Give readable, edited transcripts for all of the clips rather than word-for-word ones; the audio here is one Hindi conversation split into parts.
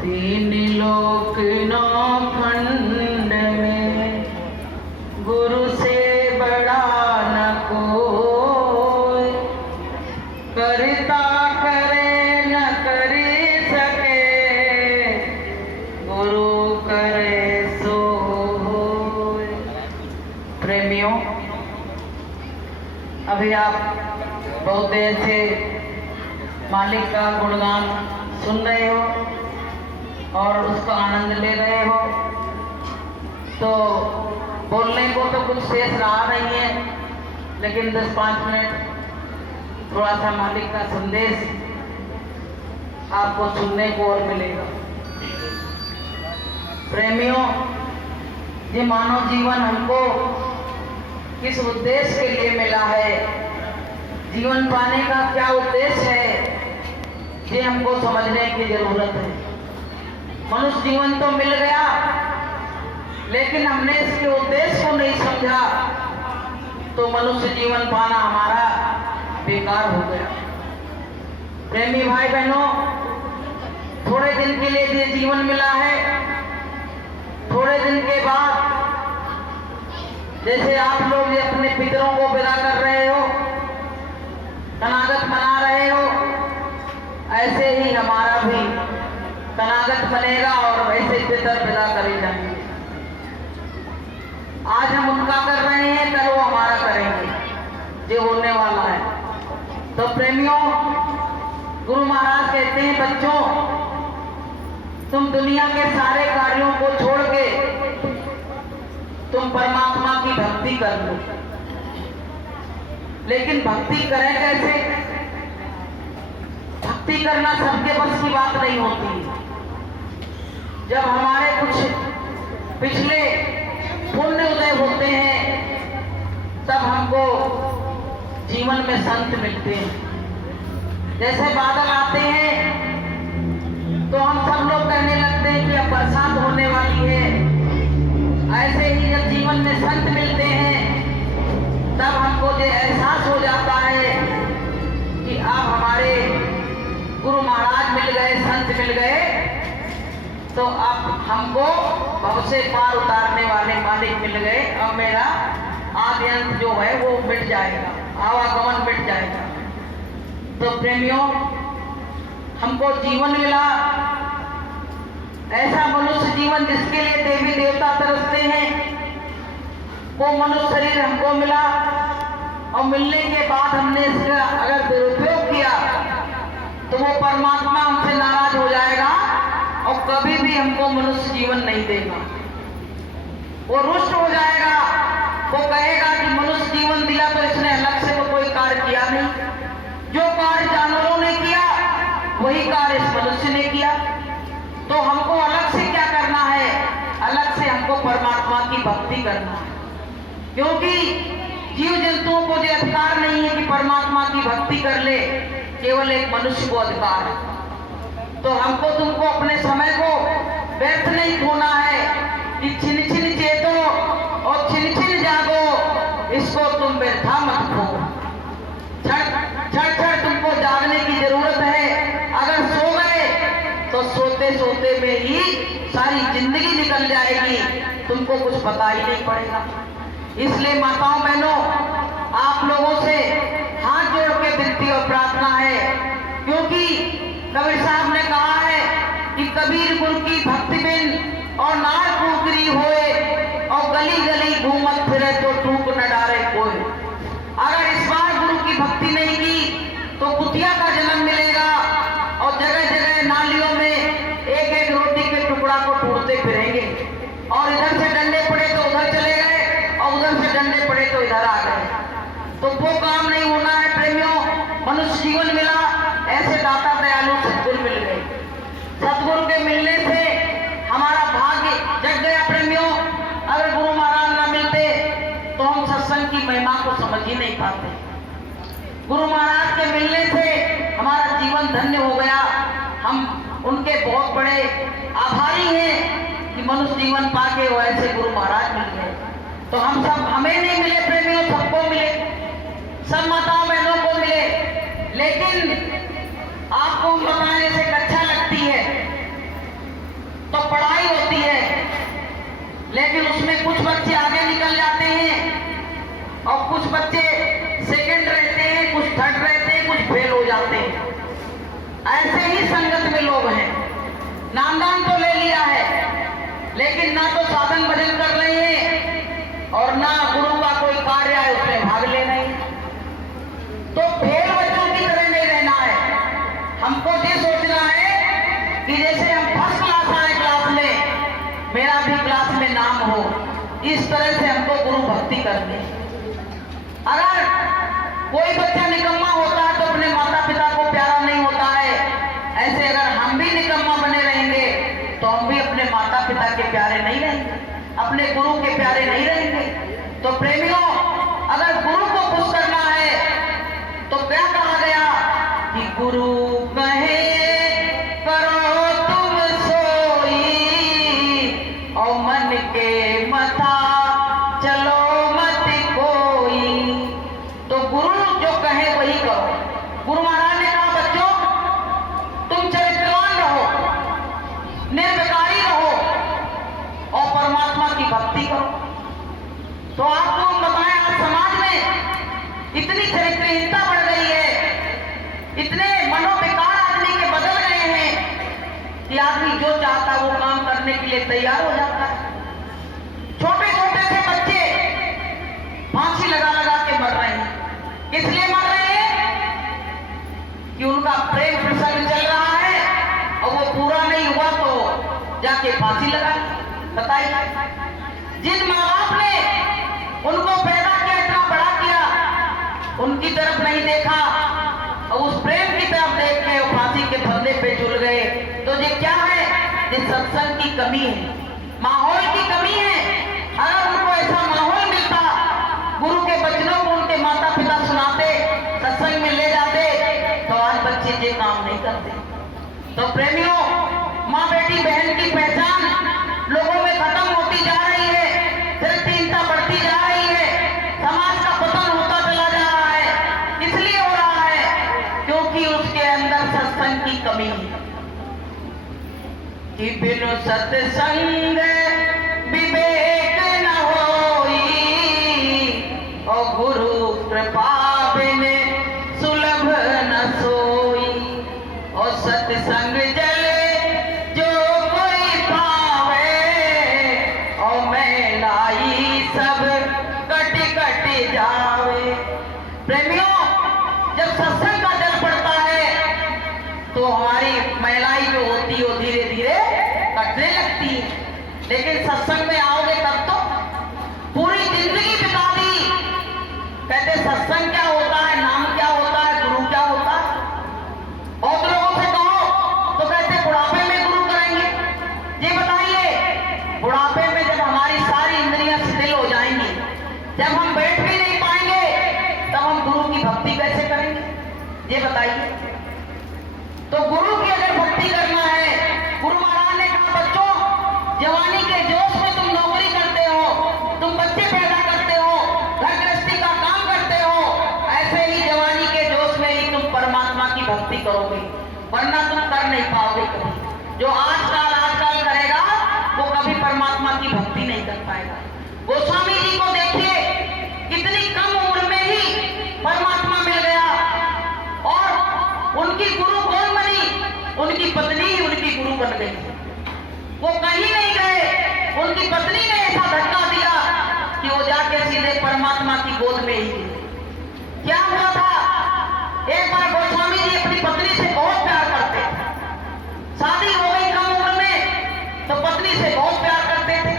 तीन लोक नौ खंड में गुरु से बड़ा न कोई, करता करे न कर सके, गुरु करे सो होय। प्रेमियों, अभी आप बहुत देर से मालिक का गुणगान सुन रहे हो और उसका आनंद ले रहे हो, तो बोलने को तो कुछ शेष रहा नहीं है, लेकिन 10-5 मिनट थोड़ा सा मालिक का संदेश आपको सुनने को और मिलेगा। प्रेमियों, ये मानव जीवन हमको किस उद्देश्य के लिए मिला है, जीवन पाने का क्या उद्देश्य है, ये हमको समझने की जरूरत है। मनुष्य जीवन तो मिल गया, लेकिन हमने इसके उद्देश्य को नहीं समझा, तो मनुष्य जीवन पाना हमारा बेकार हो गया। प्रेमी भाई बहनों, थोड़े दिन के लिए ये जीवन मिला है, थोड़े दिन के बाद जैसे आप लोग ये अपने पितरों को विदा कर रहे हो, तनागत मना रहे हो, ऐसे ही हमारा भी तनागत बनेगा और ऐसे पितर विदा करे जाएंगे। आज हम उनका कर रहे हैं, कल वो हमारा करेंगे, ये होने वाला है। तो प्रेमियों, गुरु महाराज कहते हैं, बच्चों तुम दुनिया के सारे कार्यों को छोड़ के तुम परमात्मा की भक्ति कर लो। लेकिन भक्ति करें कैसे? भक्ति करना सबके बस की बात नहीं होती। जब हमारे कुछ पिछले पुण्य उदय होते हैं, तब हमको जीवन में संत मिलते हैं। जैसे बादल आते हैं तो हम सब लोग कहने लगते हैं कि अब बरसात होने वाली है। ऐसे ही जब जीवन में संत मिलते हैं, तब हमको ये एहसास हो जाता है कि अब हमारे गुरु महाराज मिल गए, संत मिल गए, तो अब हमको भव से पार उतारने वाले मालिक मिल गए। अब मेरा आदि अंत जो है वो मिट जाएगा, आवागमन मिट जाएगा। तो प्रेमियों, हमको जीवन मिला, ऐसा मनुष्य जीवन जिसके लिए देवी देवता तरसते हैं, वो मनुष्य शरीर हमको मिला। और मिलने के बाद हमने इसका अगर दुरुपयोग किया, तो वो परमात्मा हमसे नाराज हो जाएगा और कभी भी हमको मनुष्य जीवन नहीं देगा। वो रुष्ट हो जाएगा, वो कहेगा कि मनुष्य जीवन दिया तो इसने अलग से तो कोई कार्य किया नहीं, जो कार्य जानवरों ने किया वही कार्य इस मनुष्य ने किया। तो हमको अलग से क्या करना है? अलग से हमको परमात्मा की भक्ति करना है, क्योंकि जीव जंतुओं को ये अधिकार नहीं है कि परमात्मा की भक्ति कर ले, केवल एक मनुष्य को अधिकार है। तो हमको तुमको अपने समय को व्यर्थ नहीं खोना है कि छिन छिन चेतो और छिन छिन जागो, इसको तुम व्यर्था मत खो। क्षण तुमको जागने की जरूरत है। अगर सो गए तो सोते सोते में ही सारी जिंदगी निकल जाएगी, तुमको कुछ पता ही नहीं पड़ेगा। इसलिए माताओं बहनों, आप लोगों से हाथ जोड़ के विनती और प्रार्थना है, क्योंकि कबीर साहब ने कहा है कि कबीर गुरु की भक्ति बिन और नार कुकरी होए, और गली गली घूमत फिरे तो टूक न डारे कोई। अगर इस बार गुरु की भक्ति नहीं की तो कुतिया का जन्म मिलेगा, और जगह जगह नालियों में एक एक रोटी के टुकड़ा को टूटते फिरेंगे, और इधर से डंडे पड़े तो उधर चले गए, और उधर से डंडे पड़े तो इधर आ गए। तो वो काम नहीं होना है प्रेमियों। मनुष्य जीवन मिला, ऐसे दाता दयालु सतगुरु मिल गए। सतगुरु के मिलने से हमारा भाग्य जग गया प्रेमियों। अगर गुरु महाराज ना मिलते तो हम सत्संग की महिमा को समझ ही नहीं पाते। गुरु महाराज के मिलने से हमारा जीवन धन्य हो गया। हम उनके बहुत बड़े आभारी हैं कि मनुष्य जीवन पाके वो ऐसे गुरु महाराज मिल गए। तो हम सब, हमें नहीं मिले प्रेमियों, सबको मिले, सब माताओं बहनों को मिले। लेकिन आपको बताने से अच्छा लगती है ऐसे ही संगत में लोग हैं, नामदान तो ले लिया है लेकिन ना तो साधन भजन कर रहे हैं और ना गुरु का कोई कार्य है उसमें भाग ले रहे हैं। तो फेल बच्चों की तरह नहीं रहना है। हमको ये सोचना है कि जैसे हम फर्स्ट क्लास आए क्लास में, मेरा भी क्लास में नाम हो, इस तरह से हमको गुरु भक्ति करनी। अगर कोई बच्चा निकम्मा होता है तो अपने माता पिता को प्यारा नहीं होता है, ऐसे अगर हम भी निकम्मा बने रहेंगे तो हम भी अपने माता पिता के प्यारे नहीं रहेंगे, अपने गुरु के प्यारे नहीं रहेंगे। तो प्रेमियों, अगर गुरु को खुश करना है तो क्या कहा गया कि गुरु कहे करो तुम सोई और मन के मथा चलो मत कोई। तो गुरु जो कहे वही करो। गुरु महाराज ने कहा बच्चों तुम चरित्रवान रहो, निर्विकारी रहो और परमात्मा की भक्ति करो। तो आपको बताएं, आज समाज में इतनी चरित्रहीनता बढ़ गई है, इतने मनोविकार आदमी के बदल गए हैं कि आदमी जो चाहता है वो काम करने के लिए तैयार हो जाता है। छोटे छोटे से बच्चे फांसी लगा लगा के मर रहे हैं। इसलिए मर रहे हैं कि उनका प्रेम प्रसंग चल रहा है और वो पूरा नहीं हुआ तो जाके फांसी लगा। बताइए, जिन माँ बाप ने उनको पैदा किया, इतना बड़ा किया, उनकी तरफ नहीं देखा और उस प्रेम की तरफ देख के वो फांसी के फंदे पे झूल गए। तो ये क्या है? ये सत्संग की कमी है, माहौल की कमी है। अगर उनको ऐसा माहौल मिलता, गुरु के वचनों को उनके माता पिता सुनाते, सत्संग में ले जाते, तो आज बच्चे ये काम नहीं करते। तो प्रेमियों, माँ बेटी बहन की पहचान लोगों में खत्म होती जा रही है, चरित्रहीनता बढ़ती जा रही है, समाज का पतन होता चला जा रहा है। इसलिए हो रहा है क्योंकि उसके अंदर सत्संग की कमी है। कि बिनु सत्संग विवेक न होई और गुरु कृपा बिन सुलभ न सोई। और सत्संग जले जो कोई पावे और मैं लाई सब कट कट जावे। प्रेमियों, जब सत्संग का जल पड़ता है तो हमारी महिलाई जो होती है वो धीरे धीरे कटने लगती है। लेकिन सत्संग में आओगे तब तो पूरी जिंदगी बिता दी। कहते सत्संग क्या होता है, नाम क्या होता है, गुरु क्या होता है। बहुत लोगों से कहो तो कहते बुढ़ापे में गुरु करेंगे। ये बताइए, बुढ़ापे में जब हमारी सारी इंद्रियां शिथिल हो जाएंगी, जब हम बैठ भी नहीं पाएंगे, तब हम गुरु की भक्ति कैसे करेंगे? ये बताइए। तो गुरु की अगर भक्ति करना है, गुरु महाराज ने कहा बच्चों जवानी के जोश में तुम नौकरी करते हो, तुम बच्चे पैदा करते हो, घर गृहस्थी का काम करते हो, ऐसे ही जवानी के जोश में ही तुम परमात्मा की भक्ति करोगे, वरना तुम कर नहीं पाओगे कभी। जो आजकल करेगा वो कभी परमात्मा की भक्ति नहीं कर पाएगा। गोस्वामी जी को देखिए, इतनी कम उम्र में ही परमात्मा मिल गया और उनकी गुरु कौन बनी? उनकी पत्नी ही उनकी गुरु बन गई। वो कहीं नहीं गए, उनकी पत्नी ने ऐसा धक्का दिया कि वो जाके सीधे परमात्मा की गोद में ही गिरे। क्या हुआ था? एक बार गोस्वामी जी अपनी पत्नी से बहुत प्यार करते थे, शादी हो गई कम उम्र में तो पत्नी से बहुत प्यार करते थे।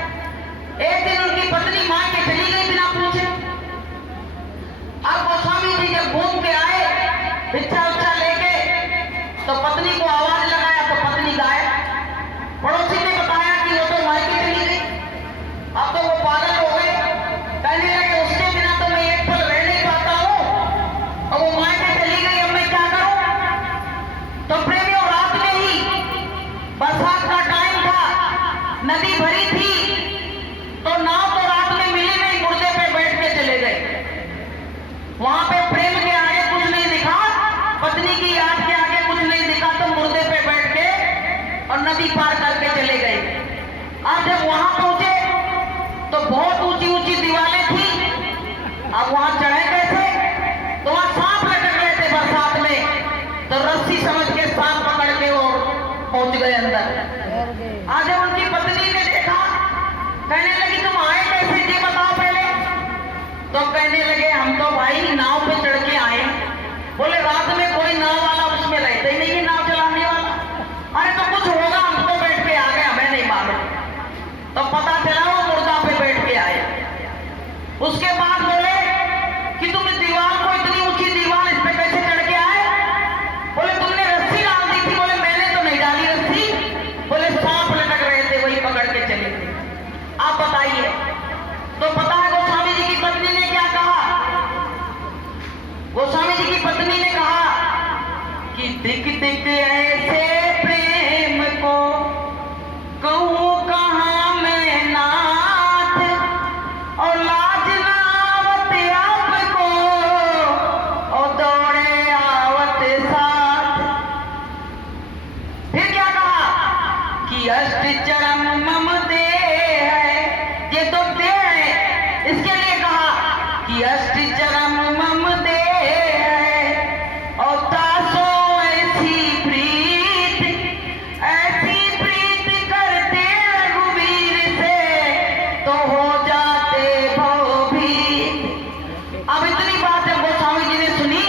एक दिन उनकी पत्नी मां के चली गई बिना पूछे। अब गोस्वामी जी जब घूम के आए भिक्षा उच्छा लेके तो पत्नी को आवाज लगाया तो पत्नी गायब। पड़ोसी ने बताया कि वो तो मायके चली गई। अब तो वो पागल हो गए, कहने लगे उसके बिना तो मैं एक पल रह नहीं पाता हूं और वो मायके चली गई, अब मैं क्या करूं? तो प्रेमियों, रात में ही बरसात का टाइम था, नदी भरी थी, तो नाव तो रात में मिली नहीं, मुर्दे पे बैठ के चले गए। वहां पे प्रेम के आगे कुछ नहीं दिखा, पत्नी की याद के आगे कुछ नहीं दिखा, तो मुर्दे पे बैठ के और नदी पार करके चले गए। अब जब वहां पहुंचे तो बहुत ऊंची ऊंची दीवारें थी। अब वहां चढ़े कैसे? तो वहां सांप लटक रहे थे बरसात में, तो रस्सी समझ के सांप पहुंच गए अंदर। आज जब उनकी पत्नी ने देखा, कहने लगी तुम आए कैसे, ये बताओ पहले। तो कहने लगे हम तो भाई नाव पे चढ़ के आए। बोले रात में कोई नाव वाला उसमें रहता ही नहीं है, नाव चलाने वाला। अरे तो कुछ होगा, हम तो बैठ के आ गए, हमें नहीं मालूम। तो पता चला वो मुर्दा पे बैठ के आए। उसके बाद बोले कि तुम इस दीवार को, इतनी ऊंची दीवार, इस पे कैसे चढ़ के आए। बोले तुमने रस्सी डाल दी थी। बोले मैंने तो नहीं डाली रस्सी। बोले सांप लटक रहे थे, वही पकड़ के चले थे। आप बताइए। तो पता है गोस्वामी जी की पत्नी ने क्या कहा। गोस्वामी जी की पत्नी ने कहा कि दिख दिख ऐसे प्रेम को कहूँ कहाँ मैं नाथ, और लाज नावत आपको और दौड़े आवत साथ। फिर क्या कहा कि अष्ट चरम मम दे है, ये तो दे है, इसके लिए कहा कि अष्ट चरम मम दे है, और तासो ऐसी प्रीत करते रघुवीर से, तो हो जाते भवभीत। अब इतनी बात जब गोस्वामी जी ने सुनी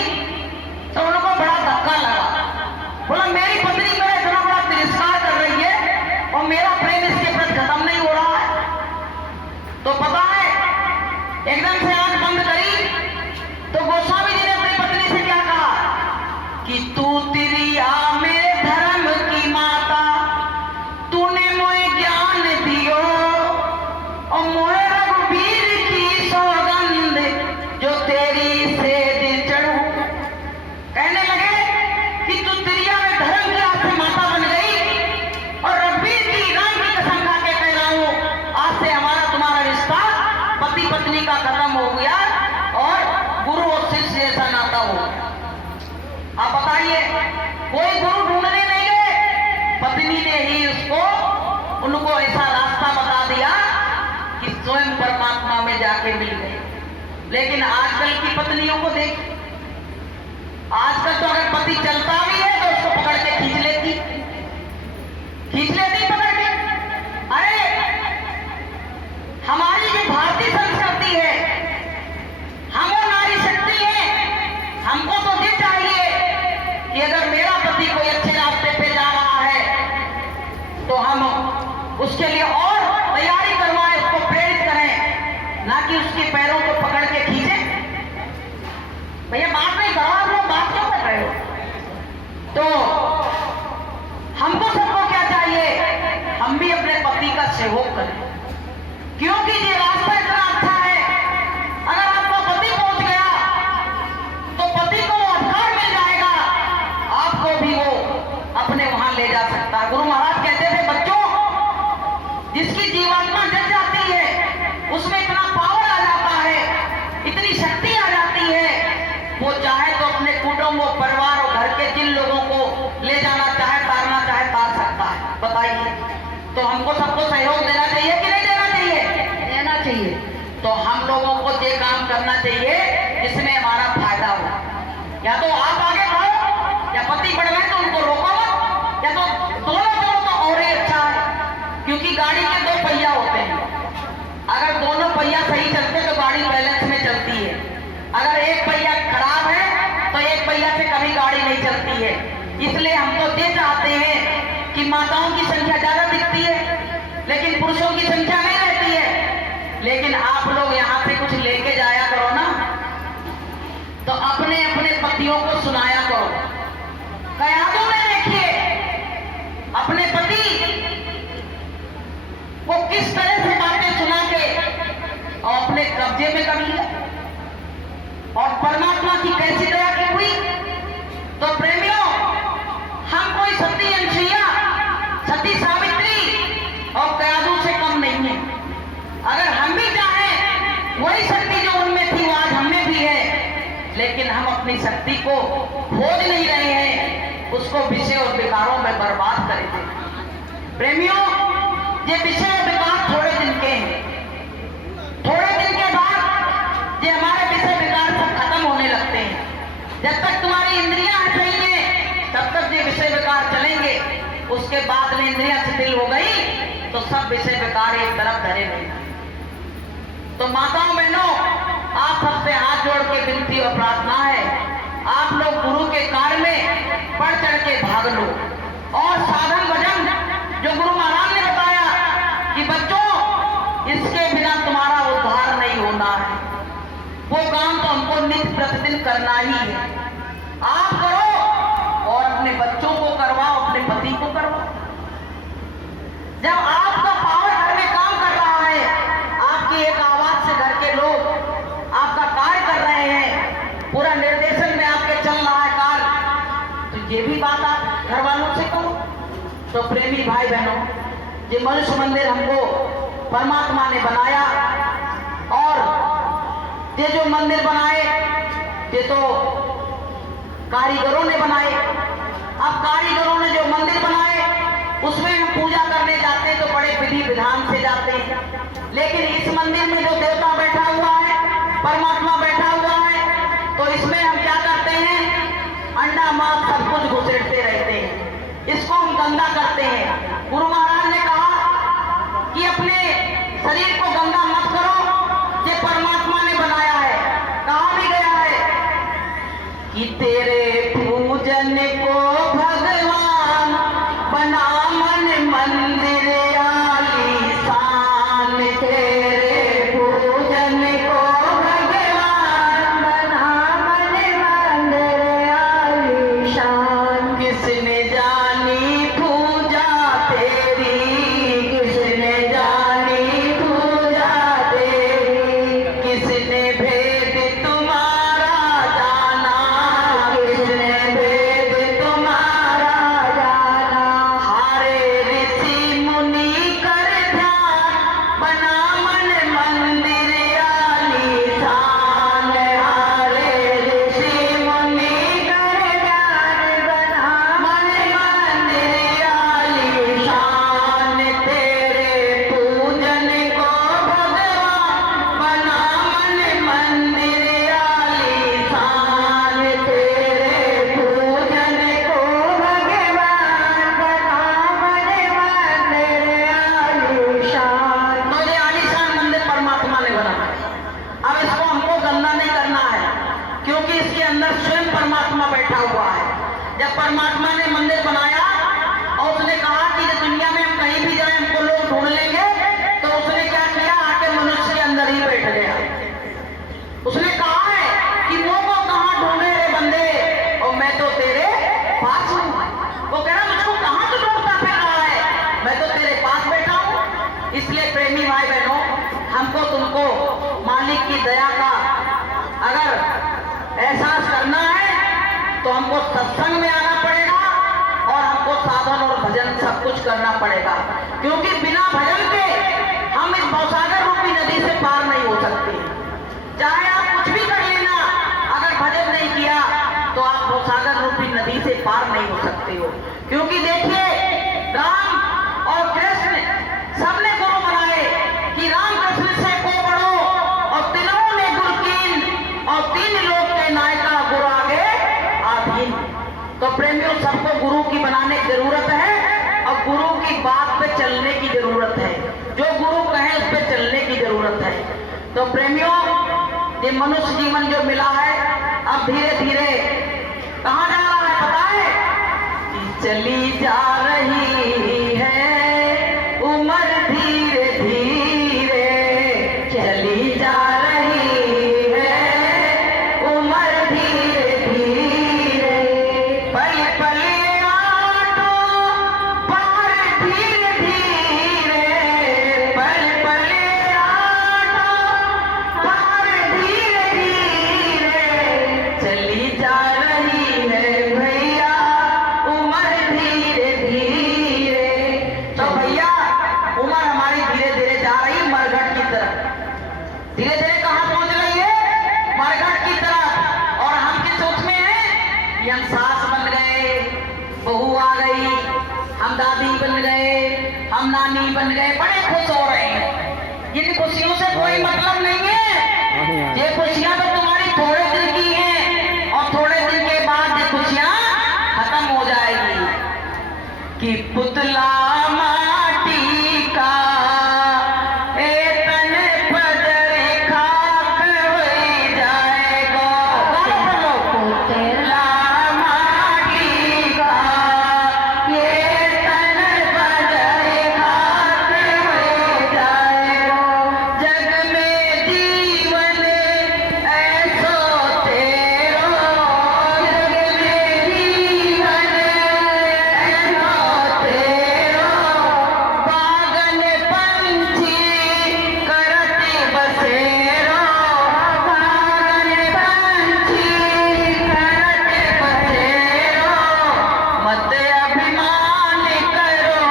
तो उनको बड़ा धक्का लगा। बोला मेरी पत्नी मेरा इतना बड़ा तिरस्कार कर रही है और मेरा प्रेम इसके प्रति खत्म नहीं हो रहा है। तो पता है एकदम से आंख बंद करी तो गोस्वामी जी ने अपनी पत्नी से क्या कहा कि तू तिरिया मेरे धर्म की माता, तूने मोहे ज्ञान दियो और मोहे रघुवीर की सौगंध, जो तेरी से दिल चढ़ू। कहने लगे कि तू तिरिया में धर्म की आज से माता बन गई और रघुवीर की राम की कसम खा के कह रहा हूं, आज से हमारा तुम्हारा रिश्ता पति पत्नी का खत्म हो गया और गुरु और शिष्य जैसा नाता हो गया। आप बताइए, कोई गुरु ढूंढने नहीं गए, पत्नी ने ही उनको ऐसा रास्ता बता दिया कि स्वयं परमात्मा में जाके मिल गए। लेकिन आजकल की पत्नियों को देख, आजकल तो अगर पति चलता भी है तो उसको पकड़ के खींच लेती पकड़ के। अरे हमारी जो भारतीय संस्कृति है, हम वो नारी शक्ति है, हमको तो ये चाहिए कि अगर मेरा पति कोई अच्छे रास्ते पे जा रहा है तो हम उसके लिए और तैयारी करवाएं, उसको प्रेरित करें, ना कि उसके पैरों को पकड़ के खींचे। भैया बात नहीं करो, आप लोग बात क्यों कर रहे हो। तो हमको सबको क्या चाहिए, हम भी अपने पति का सहयोग करें, क्योंकि ये रास्ता इतना अच्छा है। अगर आपका पति पहुंच गया तो पति को वो अधिकार मिल जाएगा, आपको भी वो अपने वहां ले जा सकता है। गुरु महाराज कहते थे बच्चों, जिसकी जीवात्मा जग जाती है उसमें इतना पावर आ जाता है, इतनी शक्ति आ जाती है, वो चाहे तो अपने कुटुंब और परिवार और घर के जिन लोगों को ले जाना चाहे, तारना चाहे, तार सकता है। बताइए, तो हमको सबको सहयोग देना चाहिए कि नहीं देना चाहिए? देना चाहिए। तो हम लोगों को ये काम करना चाहिए जिसमें हमारा फायदा हो। या तो आप आगे बढ़ो, या पति बढ़ रहे तो उनको रोको मत, या तो दोनों करो तो और ही अच्छा है। क्योंकि गाड़ी के दो पहिया होते हैं, अगर दोनों पहिया सही चलते तो गाड़ी बैलेंस में चलती है। अगर एक पहिया खराब है तो एक पहिया से कभी गाड़ी नहीं चलती है। इसलिए हम तो ये चाहते हैं कि माताओं की संख्या ज्यादा दिखती है लेकिन पुरुषों की संख्या नहीं रहती है। लेकिन आप लोग यहाँ से कुछ लेके जाया करो ना, तो अपने अपने पतियों को सुनाया करो। कयादों में देखिए अपने पति को किस तरह से बातें सुना के और अपने कब्जे में कर लिया, और परमात्मा की कैसी दया की हुई। तो प्रेमियों, हम कोई सती अंशिया, सती सावित्री और कयादू से कम नहीं है। अगर हम भी चाहें वही शक्ति जो उनमें थी वो आज हमें भी है, लेकिन हम अपनी शक्ति को खोज नहीं रहे हैं, उसको विषय और विकारों में बर्बाद करेंगे। प्रेमियों, ये विषय और विकार थोड़े दिन के हैं, थोड़े दिन के बाद ये हमारे विषय विकार सब खत्म होने लगते हैं। जब तक तुम्हारी इंद्रियां सही हैं तब तक ये विषय विकार चलेंगे। उसके बाद में इंद्रियां शिथिल हो गई तो सब विषय विकार एक तरफ धरे नहीं। तो माताओं बहनों, आप सबसे हाथ जोड़ के विनती और प्रार्थना है, आप लोग गुरु के कार्य में बढ़ चढ़ के भाग लो। और साधन भजन जो गुरु महाराज ने बताया कि बच्चों, इसके बिना तुम्हारा उद्धार नहीं होना है, वो काम तो हमको नित्य प्रतिदिन करना ही है। आप करो और अपने बच्चों को करवाओ, अपने पति को करवाओ। जब आपका पावर घर में काम कर रहा है, आपकी एक आवाज से घर के लोग आपका कार्य कर रहे हैं, पूरा निर्देशन में आपके चल रहा है कार्य, तो ये भी बात आप घर वालों से करो। तो प्रेमी भाई बहनों, ये मनुष्य मंदिर हमको परमात्मा ने बनाया, और ये जो मंदिर बनाए ये तो कारीगरों ने बनाए। अब कारीगरों ने जो मंदिर बनाए उसमें हम पूजा करने जाते हैं तो बड़े विधि विधान से जाते हैं, लेकिन इस मंदिर में जो देवता बैठा हुआ है, परमात्मा बैठा हुआ है, तो इसमें हम क्या करते हैं, अंडा मांस सब कुछ घुसेड़ते रहते हैं, इसको हम गंदा करते हैं। गुरु महाराज ने कहा कि अपने शरीर को गंदा मत करो, ये परमात्मा ने बनाया है। कहा भी गया है कि तेरे पूजन को भगवान बना मन मंदिर आलीशान, तेरे पूजन को भगवान बना मन मंदिर आलीशान। किसने जानी पूजा तेरी, किसने जानी पूजा तेरी, किसने भेद तुम्हारा जाना, किसने भेद तुम्हारा जाना। हारे ऋषि मुनि कर ध्यान बना मन मंदिर आलीशान, हारे ऋषि मुनि कर ध्यान बना मन मंदिर आलीशान। तेरे पूजन को भगवान बना मन मंदिर आलीशान, तेरे पूजन को भगवान बना मन मंदिर आलीशान। तो ये आलीशान मंदिर परमात्मा ने बनाया। अब इसको हमको गंदा नहीं करना है, क्योंकि इसके अंदर स्वयं परमात्मा बैठा हुआ है। जब परमात्मा ने मंदिर बनाया और उसने कहा कि ये दुनिया में हम कहीं भी जाए हमको लोग ढूंढ लेंगे, तो उसने क्या किया, आके मनुष्य के अंदर ही बैठ गया। उसने कहा है कि मुंह को कहां ढूंढे रे बंदे, और मैं तो तेरे पास हूं। वो कह रहा मुझको कहां तो ढूंढता फिर रहा है, मैं तो तेरे पास बैठा हूं। इसलिए प्रेमी भाई बहनों, हमको तुमको मालिक की दया का अगर एहसास करना है तो हमको सत्संग में आना पड़ेगा, और हमको साधन और भजन सब कुछ करना पड़ेगा, क्योंकि बिना भजन के हम इस भवसागर रूपी नदी से पार नहीं हो सकते। चाहे आप कुछ भी कर लेना, अगर भजन नहीं किया तो आप भवसागर रूपी नदी से पार नहीं हो सकते हो। क्योंकि देखिए, राम और कृष्ण सबने गुरु बनाए कि राम कृष्ण से को बढ़ो, और तीनों ने गुरु कीन, और तीन लोग के नायका गुरु आगे आधीन। तो प्रेमियों, सबको गुरु की बनाने की जरूरत है, और गुरु की बात पे चलने की जरूरत है, जो गुरु कहे उस पे चलने की जरूरत है। तो प्रेमियों, ये मनुष्य जीवन जो मिला है, अब धीरे धीरे कहां जा रहा है पता है, कि चली जा रही है उम्र धीरे धीरे, चली जा रही है उम्र धीरे धीरे, पल पल आटो पार धीरे धीरे, पल पल आटो पार धीरे धीरे, चली जा रही है भैया उम्र धीरे धीरे। तो भैया, उम्र हमारी धीरे धीरे जा रही मरघट की तरफ। धीरे धीरे कहां पहुंच रही है, मरघट की तरफ। और हम किस सोच में हैं कि हम सास बन गए, बहू आ गई, हम दादी बन गए, हम नानी बन गए, बड़े खुश हो रहे हैं। इन खुशियों से कोई मतलब नहीं है। ये खुशियां तो तुम्हारी थोड़े दिन की हैं, और थोड़े दिन के बाद ये खुशियां खत्म हो जाएगी। कि पुतला माटी का तन पदर खाक हो जाएगा। पुतला माटी का ये तन पदर खाक हो जाएगा। जग में जीवन ऐसो तेरो, जग में जीवन ऐसो तेरो, पागल पंछी करते बसेरो, पागल पंछी करते बसेरो। मत अभिमान करो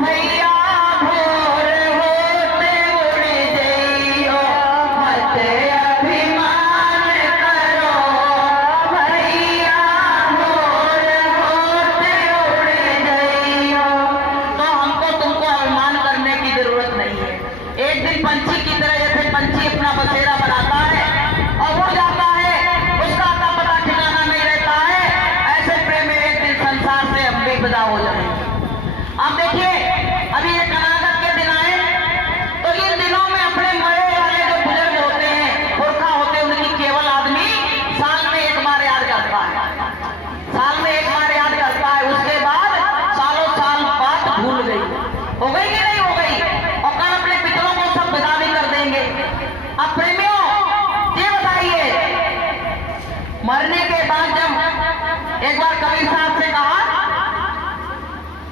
भैया, भोर होते उड़ जइयो। मत अभिमान करो भैया, भोर होते उड़ जइयो। तो हमको तुमको अभिमान करने की जरूरत नहीं है। एक दिन पंछी की तरह जैसे पंछी अपना बसेरा बनाता है और उड़ जाता है, उसका आता पता ठिकाना नहीं रहता है, ऐसे प्रेम में एक दिन संसार से हम भी विदा हो जाएंगे। आप देखिए, अभी ये कनागत के दिन आए, तो इन दिनों में अपने मरे वाले जो बुजुर्ग होते हैं, पुरखा होते हैं, उनकी केवल आदमी साल में एक बार याद करता है, साल में एक बार याद करता है। उसके बाद सालों साल बात भूल गई, हो गई कि नहीं हो गई, और कल अपने पितरों को सब विदा भी कर देंगे। अब प्रेमियों, ये बताइए, मरने के बाद जब एक बार कबीर साहब से कहा,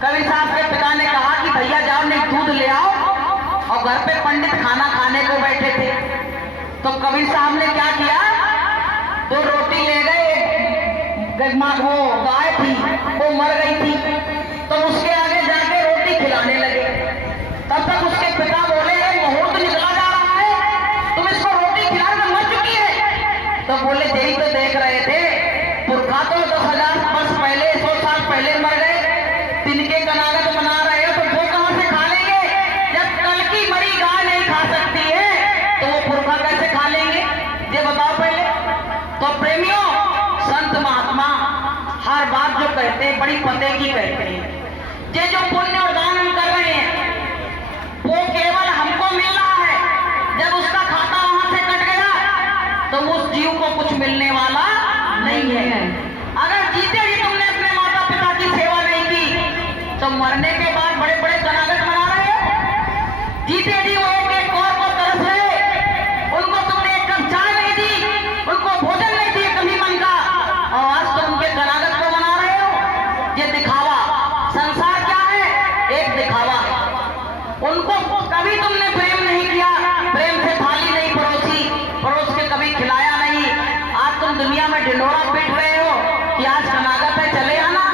कबीर साहब के पिता ने कहा कि भैया जाओ ने दूध ले आओ, और घर पे पंडित खाना खाने को बैठे थे। तो कबीर साहब ने क्या किया, 2 रोटी ले गए, वो गाय थी वो मर गई थी, तो उसके आगे जाके रोटी खिलाने लगे। तब तक उसके पिता बोले, मुहूर्त निकला जा रहा है, तुम इसको रोटी खिलाकर मर चुकी है। तो बोले, यही तो देख रहे थे, पुरखा तो 10,000 वर्ष पहले, 100 साल पहले मर गए, तिनके कनागत बना रहे हो, तो वो कहां से खा लेंगे? जब कल की मरी गाय नहीं खा सकती है, तो वो पुरखा कैसे खा लेंगे? ये बताओ पहले। तो प्रेमियों, संत महात्मा हर बात जो कहते हैं बड़ी पते की कहते हैं। ये जो पुण्य और दान हम कर रहे हैं, वो केवल हमको मिल रहा है। जब उसका खाता वहां से कट गया, तो उस जीव को कुछ मिलने वाला नहीं है। अगर जीते जी तुमने अपने माता पिता की सेवा नहीं की, तो मरने के बाद बड़े बड़े कनागत बना रहे हो। जीते जी वो एक एक कौर को तरस रहे, उनको तुमने एक कप चाय नहीं दी, उनको भोजन नहीं दिए कभी मन का, और आज तुम उनके कनागत को बना रहे हो। ये दिखावा, संसार क्या है? एक दिखावा है। उनको कभी तुमने प्रेम नहीं किया, प्रेम से थाली नहीं परोसी, परोस के कभी खिलाया नहीं। आज तुम दुनिया में ढिंढोरा पीट रहे हो कि आज कनागत है, चले आना।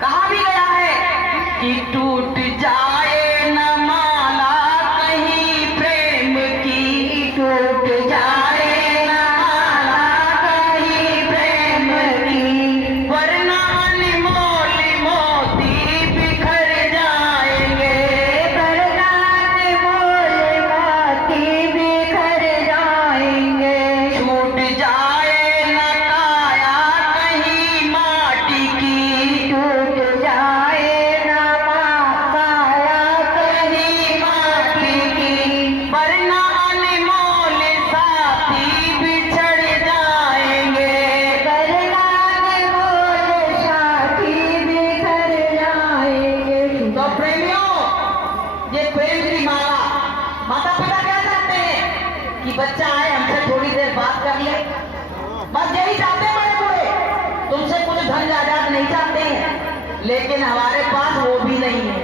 कहा भी गया है कि टूट जाए न माला कहीं प्रेम की, टूट जाए न माला कहीं प्रेम की, वरना अनमोल मोती बिखर जाएंगे, वरना अनमोल मोती बिखर जाएंगे। छूट जाए न काया कहीं माटी की, टूट जाए न काया कहीं माटी की, वरना अनमोल साथी बिछड़ जाएंगे, वरना अनमोल साथी बिछड़ जाएंगे। तो प्रेमियों, ये प्रेम की माला, माता पिता क्या चाहते हैं कि बच्चा आए, हमसे थोड़ी देर बात कर ले, बस यही चाहते हैं बड़े बूढ़े। तुमसे कुछ धन जायदाद नहीं चाहते हैं, लेकिन हमारे पास वो भी नहीं है।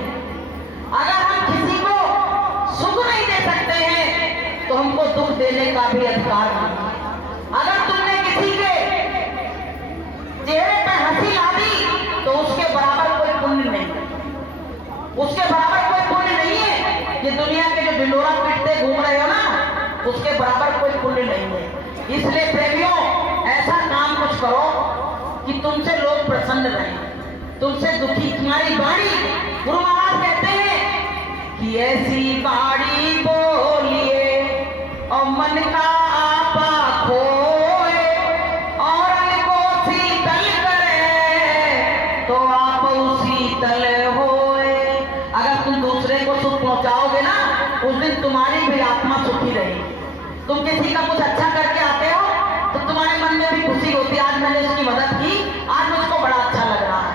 अगर हम किसी को सुख नहीं दे सकते हैं, तो हमको दुख देने का भी अधिकार नहीं। अगर तुमने किसी के चेहरे पे हंसी ला दी, तो उसके बराबर कोई पुण्य नहीं है, उसके बराबर कोई पुण्य नहीं है। ये दुनिया के जो ढिंढोरा पीटते घूम रहे हो ना, उसके बराबर कोई पुण्य नहीं है। इसलिए प्रेमियों, ऐसा काम कुछ करो कि तुमसे लोग प्रसन्न रहें, तुमसे दुखी। तुम्हारी बाणी, गुरु महाराज कहते हैं कि ऐसी बाणी बोलिए और मन का आपा खोए, और को शीतल करे तो आप उसी तल उस दिन तुम्हारी भी आत्मा सुखी रहेगी। तुम किसी का कुछ अच्छा करके आते हो तो तुम्हारे मन में भी खुशी होती है, आज मैंने उसकी मदद की, आज मुझको बड़ा अच्छा लग रहा है।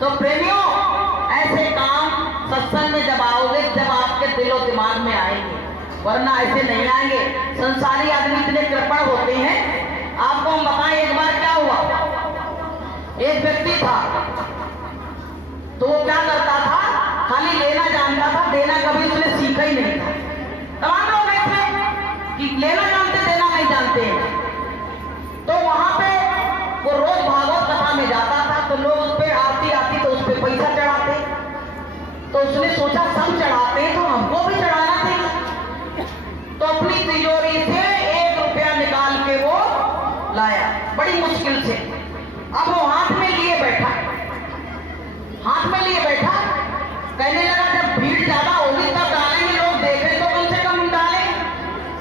तो प्रेमियों, ऐसे काम सत्संग में जब आओगे, जब आपके दिलो दिमाग में आएंगे, वरना ऐसे नहीं आएंगे। संसारी आदमी इतने कृपण होते हैं। आपको हम बताएं, एक बार क्या हुआ, एक व्यक्ति था तो वो क्या करता था, खाली लेना जानता था, देना कभी उसने सीखा ही नहीं था। तमाम लोग ऐसे कि लेना जानते, देना नहीं जानते हैं। तो वहां पे वो रोज भागवत कथा में जाता था, तो लोग उस पर आरती आती तो उस पर पैसा चढ़ाते। तो उसने सोचा सब चढ़ाते हैं तो हमको भी चढ़ाना चाहिए। तो अपनी तिजोरी से 1 रुपया निकाल के वो लाया, बड़ी मुश्किल से। अब वो हाथ में लिए बैठा, कहने लगा